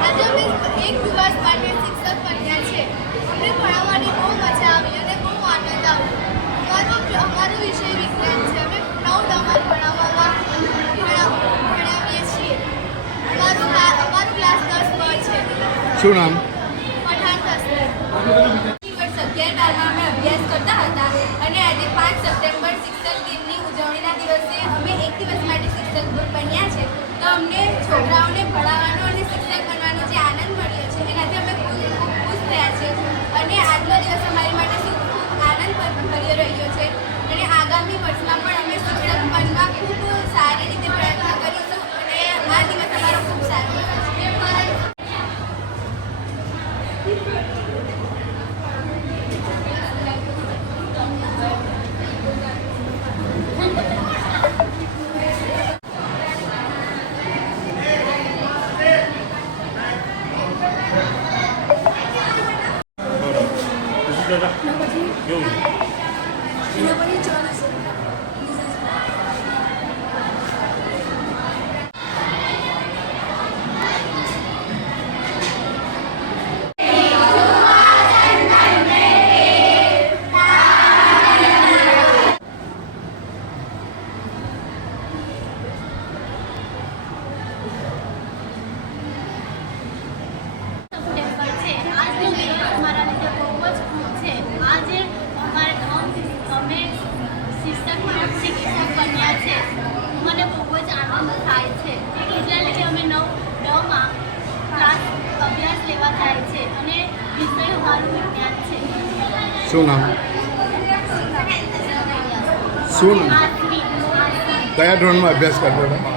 આજે અમે એક દિવસ માટે શિક્ષક બન્યા છે. અમને ભણાવવાની બહુ મજા આવી અને બહુ આનંદ આવ્યો. અમારો અમારો વિષય વિજ્ઞાન છે. અમે નવ ધોરણ ભણાવવામાં ભણાવીએ છીએ. અમારો અમારો ક્લાસ દસ બ છે. શું નામ? પઠાણ વર્ષ અગિયાર બારમાં અમે અભ્યાસ કરતા હતા અને આજે પાંચ સપ્ટેમ્બર શિક્ષક દિનની ઉજવણીના દિવસે અમને છોકરાઓને ભણાવવાનો અને શિક્ષક બનવાનો જે આનંદ મળ્યો છે, એનાથી અમે ખૂબ ખુશ થયા છે અને આજનો દિવસ અમારી માટે ખૂબ આનંદ ભર્યો રહ્યો છે. અને આગામી વર્ષમાં પણ અમે શિક્ષક બનવા ખૂબ સારી રીતે પ્રયત્ન કરીશું અને આ સપ્ટેમ્બર શું નામ? શું કયા ધોરણમાં અભ્યાસ કરતો હતા?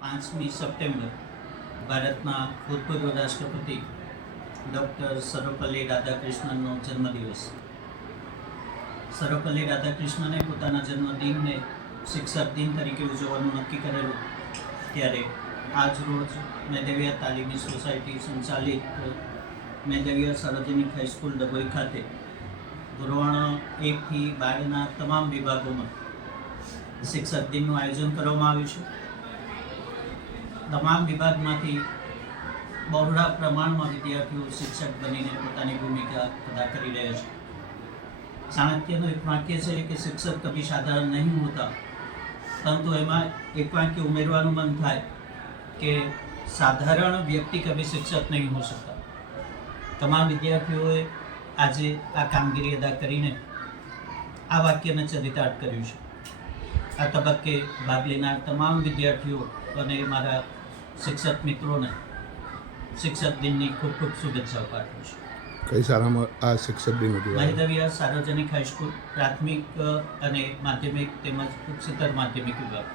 પાંચમી સપ્ટેમ્બર ભારતના ભૂતપૂર્વ રાષ્ટ્રપતિ ડૉક્ટર સર્વપલ્લી રાધાકૃષ્ણનનો જન્મદિવસ. સર્વપલ્લી રાધાકૃષ્ણને પોતાના જન્મદિનને શિક્ષક દિન તરીકે ઉજવવાનું નક્કી કરેલું ત્યારે આજ રોજ મેદેવિયા તાલીમી સોસાયટી સંચાલિત મેદેવિયા સાર્વજનિક હાઈસ્કૂલ ડભોઈ ખાતે ધોરણ એકથી બારના તમામ વિભાગોમાં શિક્ષક દિનનું આયોજન કરવામાં આવ્યું છે. તમામ વિભાગમાંથી બહોળા પ્રમાણમાં વિદ્યાર્થીઓ શિક્ષક બનીને પોતાની ભૂમિકા અદા કરી રહ્યા છે. ચાણક્યનું એક વાક્ય છે કે શિક્ષક કભી સાધારણ નહીં હોતા, પરંતુ એમાં એક વાક્ય ઉમેરવાનું મન થાય. કે સાધારણ વ્યક્તિ કભી શિક્ષક નહીં હો શકતા. તમામ વિદ્યાર્થીઓએ આજે આ કામગીરી અદા કરીને આ વાક્યને ચરિતાર્થ કર્યું છે. આ તબક્કે ભાગ લેનાર તમામ વિદ્યાર્થીઓ અને મારા શિક્ષક મિત્રોને શિક્ષક દિનની ખૂબ ખૂબ શુભેચ્છાઓ પાઠવું છું. કઈ શાળામાં આ શિક્ષક દિન ઉજવાયો સાર્વજનિક હાઈસ્કૂલ પ્રાથમિક અને માધ્યમિક તેમજ ઉચ્ચતર માધ્યમિક વિભાગ.